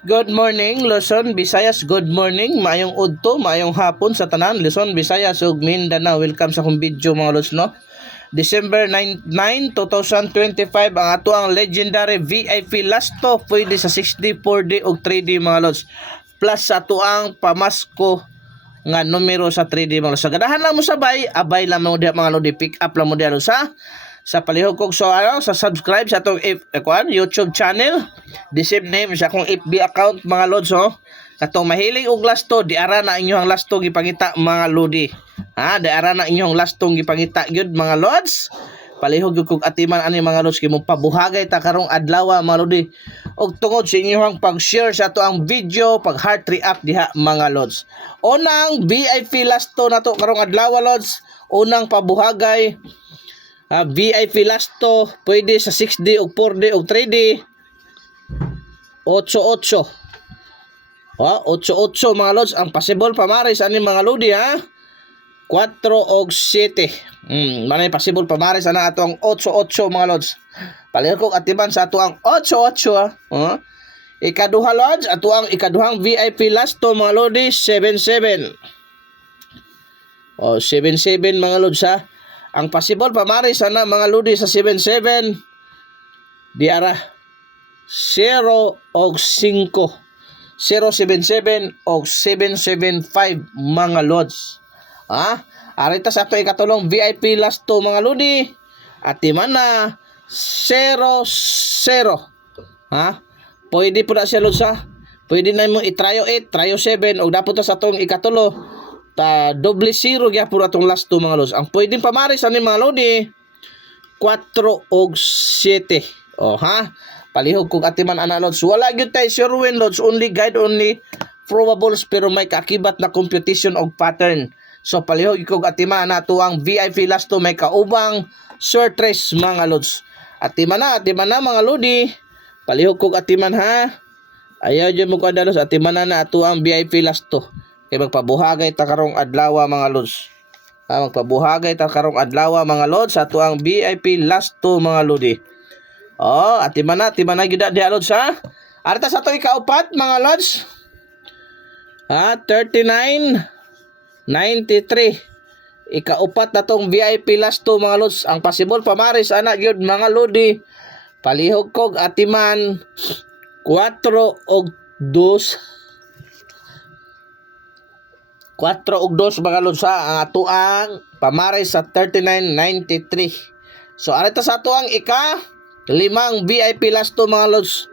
Good morning, Luzon, Visayas. Good morning, maayong udto, maayong hapon sa tanan, Luzon, Visayas ug Mindanao. Welcome sa akong video mga lods, no? December 9, 2025 ang ato ang legendary VIP Lasto pwede sa 6D, 4D ug 3D mga lods. Plus sa ato ang pamasko nga numero sa 3D mga lods. Sa ganahan lang mo sabay, abay lang mo diha mga lods, pick up lang mo diha sa palihog kog so sa subscribe sa atong YouTube channel. The same name sa akong FB account mga lods, oh. Katong mahilig og lasto, di ara na inyong lasto gipangita mga lodi. Ha, di ara na inyong lastong gipangita gyud mga lods. Palihog gyud kog atiman ani mga lods kay mo pabuhagay ta karong adlaw mga lodi. Og tungod sa inyong pag-share sa ato ang video, pag heart react diha mga lods. Unang VIP lasto nato karong adlaw lods, unang pabuhagay VIP Lasto pwede sa 6D o 4D o 3D 88. 88 mga lods ang possible pamaris ani mga lodi, ha. 4 og 7. Manay possible pamaris ana ato ang 88 mga lods. Palihog kog atiman sa ato ang 88, ha. Ikaduha lods, ato ang ikaduhang VIP Lasto mga lodi 77. 77 mga lods, ha. Ang possible pamaris ana mga lodi sa 77 diara 0 og 5, 077 og 775 mga lods. Arita sa ato ikatulong VIP Lasto mga lodi atiman na 00. Pwede po na siya lods, ha. Pwede na mo i-tryo 8, tryo 7 og dapat sa atong ikatulo doble 0 gyapon atong last 2 mga lods. Ang pwedeng pamaris ani mga lodi 4 og 7. Palihog kog atiman ana lods. Wala gyud tay sure win lods, only guide, only probables pero may kakibat na computation og pattern. So palihog kog atiman ana tuang VIP Lasto may kaubang short race mga lods. Atiman na mga lodi. Palihog kog atiman, ha. Ayaw jud mo kada lods, atiman na ato ang VIP Lasto. Kay magpabuhagay ta karong adlaw mga lods. Magpabuhagay ta karong adlaw mga lods sa ato ang VIP Lasto mga lodi. Atiman na gyud diha lods, ha. Arta sa ato ikaupat mga lods. 3993. Ikaupat na tong VIP Lasto mga lods. Ang possible pamaris ana gyud mga lodi. Palihog kog atiman 4 og 2. 4 og 2 mga lods, ha. Ang ato ang pamaris sa 3993. So arita sa ato ang limang VIP Lasto mga lods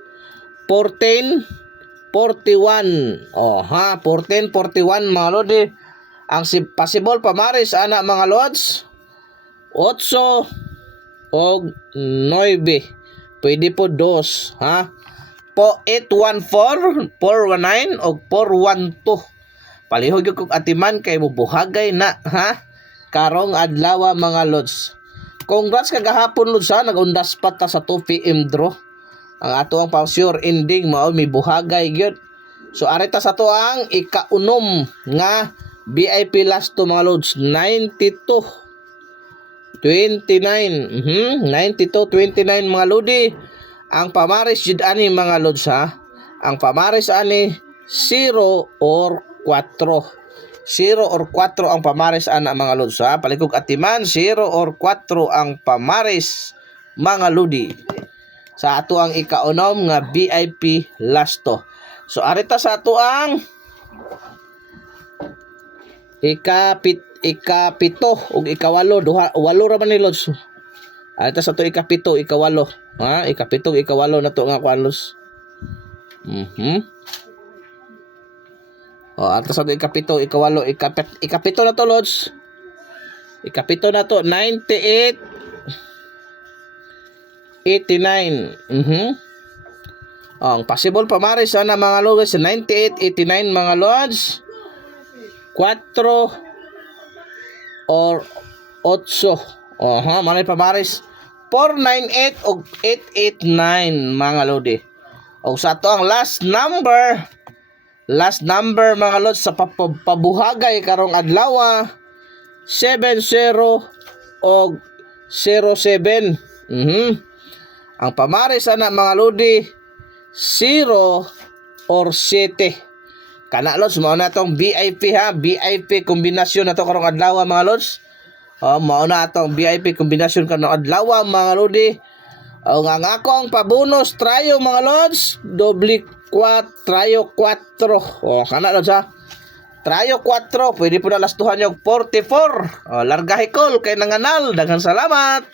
1441. 1441 mga lodi. Ang possible pamaris ana mga lods 8 og 9. Pwede po 2, ha. 814, 419 og 412. Palihog yung kong atiman kay bubuhagay na, ha. Karong adlaw mga lods. Congrats kagahapon lods, ha. Nagundas pa ta sa 2 PM draw. Ang ato ang sure ending mao may buhagay gyud. So arita sa to ang ikaunom nga VIP Lasto mga lods 9229. 9229 mga lodi. Ang pamaris jud ani mga lods, ha. Ang pamaris ani 0 or 4. 0 or 4 ang pamaris ana mga lods, ha. Palikog atiman 0 or 4 ang pamaris mga lodi sa ato ang ikaunom nga VIP Lasto. So arita sa ato ang ikapito ug ikawalo, walo ra man ni lods. Arita sa ato ikapito, ikawalo, ha. Ikapito ug ikawalo na to nga kwalos. Ato sa ikapito, ikawalo, ikapito na to lods. Ikapito na to 98 89. Ang possible pamaris sana mga lods 98 89 mga lods 4 or 8. Manay pamaris 498 o 889 mga lodi. O sa to ang last number mga lods sa pabuhagay karong adlaw 70 o 07. Ang pamaris ana mga lodi 0 or 7. Kana lods, mao na tong VIP ha, VIP kombinasyon na to karong adlaw mga lods. Mao na atong VIP kombinasyon karong adlaw mga lodi. Nga ako ang pabonus trayo mga lods, doble 4 trayo 4. Kana lods ha. Trayo 4, pwede po na lastuhan yung 44. Largahe call kay nanganal. Daghang salamat.